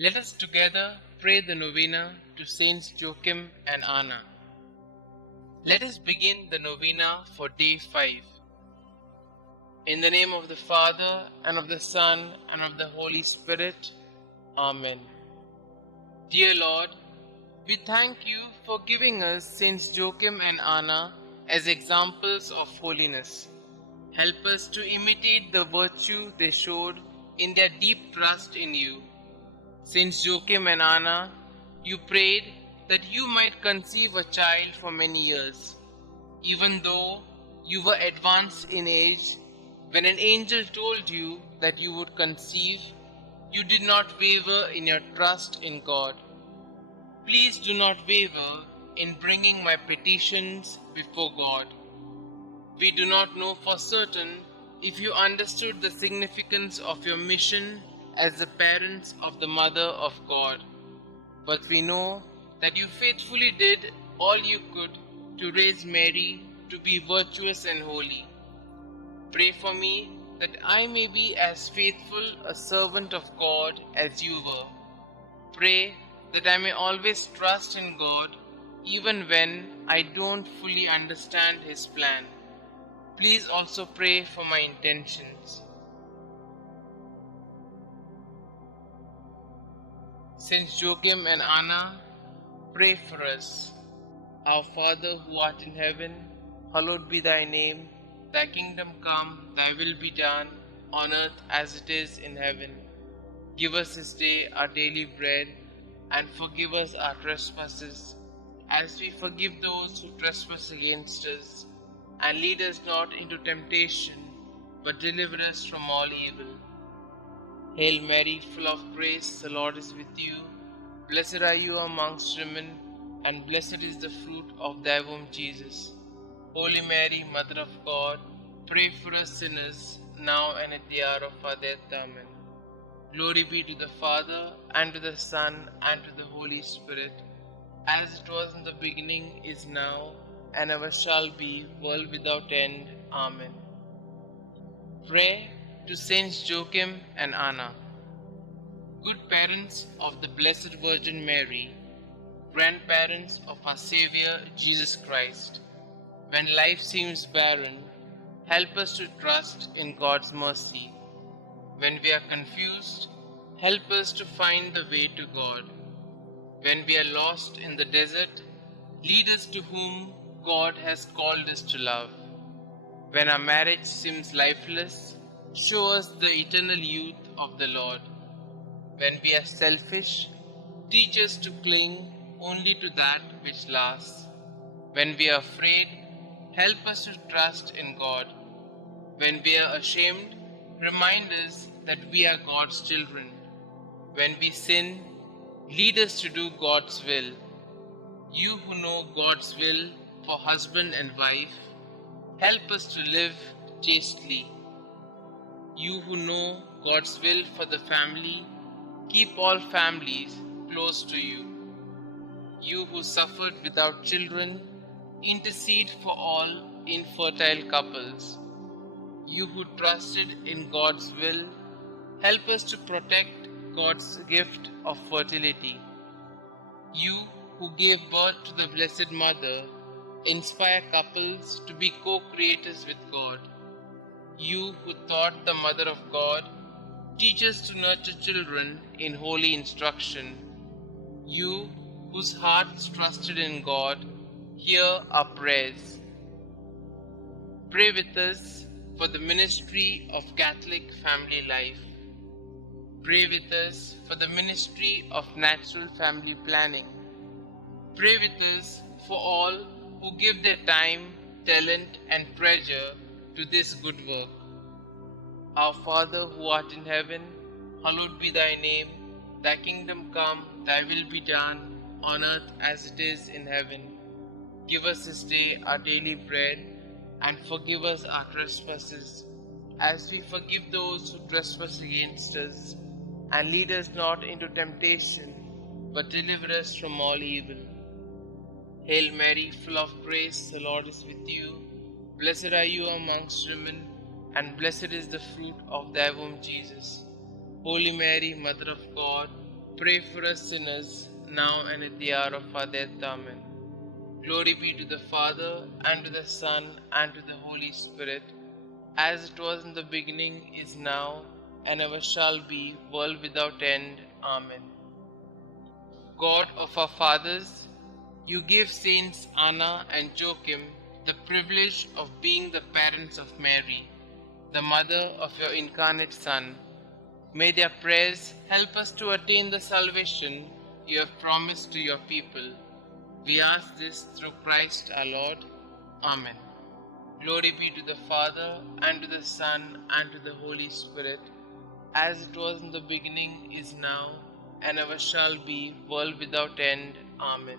Let us together pray the Novena to Saints Joachim and Anna. Let us begin the Novena for day 5. In the name of the Father, and of the Son, and of the Holy Spirit. Amen. Dear Lord, we thank you for giving us Saints Joachim and Anna as examples of holiness. Help us to imitate the virtue they showed in their deep trust in you. Saints Joachim and Anna, you prayed that you might conceive a child for many years. Even though you were advanced in age, when an angel told you that you would conceive, you did not waver in your trust in God. Please do not waver in bringing my petitions before God. We do not know for certain if you understood the significance of your mission as the parents of the Mother of God, but we know that you faithfully did all you could to raise Mary to be virtuous and holy. Pray for me that I may be as faithful a servant of God as you were. Pray that I may always trust in God even when I don't fully understand His plan. Please also pray for my intentions. Saints Joachim and Anna, pray for us. Our Father who art in heaven, hallowed be thy name. Thy kingdom come, thy will be done, on earth as it is in heaven. Give us this day our daily bread, and forgive us our trespasses, as we forgive those who trespass against us. And lead us not into temptation, but deliver us from all evil. Hail Mary, full of grace, the Lord is with you. Blessed are you amongst women, and blessed is the fruit of thy womb, Jesus. Holy Mary, Mother of God, pray for us sinners, now and at the hour of our death. Amen. Glory be to the Father, and to the Son, and to the Holy Spirit, as it was in the beginning, is now, and ever shall be, world without end. Amen. Pray to Saints Joachim and Anna. Good parents of the Blessed Virgin Mary, grandparents of our Xavier, Jesus Christ, when life seems barren, help us to trust in God's mercy. When we are confused, help us to find the way to God. When we are lost in the desert, lead us to whom God has called us to love. When our marriage seems lifeless, show us the eternal youth of the Lord. When we are selfish, teach us to cling only to that which lasts. When we are afraid, help us to trust in God. When we are ashamed, remind us that we are God's children. When we sin, lead us to do God's will. You who know God's will for husband and wife, help us to live chastely. You who know God's will for the family, keep all families close to you. You who suffered without children, intercede for all infertile couples. You who trusted in God's will, help us to protect God's gift of fertility. You who gave birth to the Blessed Mother, inspire couples to be co-creators with God. You who taught the Mother of God, teach us to nurture children in holy instruction. You whose hearts trusted in God, hear our prayers. Pray with us for the ministry of Catholic family life. Pray with us for the ministry of natural family planning. Pray with us for all who give their time, talent, and treasure to this good work. Our Father who art in heaven, hallowed be thy name. Thy kingdom come, thy will be done, on earth as it is in heaven. Give us this day our daily bread, and forgive us our trespasses, as we forgive those who trespass against us. And lead us not into temptation, but deliver us from all evil. Hail Mary, full of grace, the Lord is with you. Blessed are you amongst women, and blessed is the fruit of thy womb, Jesus. Holy Mary, Mother of God, Pray for us sinners, now and at the hour of our death. Amen. Glory be to the Father, and to the Son, and to the Holy Spirit, as it was in the beginning, is now, and ever shall be, world without end. Amen. God of our fathers, you gave Saints Anna and Joachim the privilege of being the parents of Mary, the mother of your incarnate Son. May their prayers help us to attain the salvation you have promised to your people. We ask this through Christ our Lord. Amen. Glory be to the Father, and to the Son, and to the Holy Spirit, as it was in the beginning, is now, and ever shall be, world without end. Amen.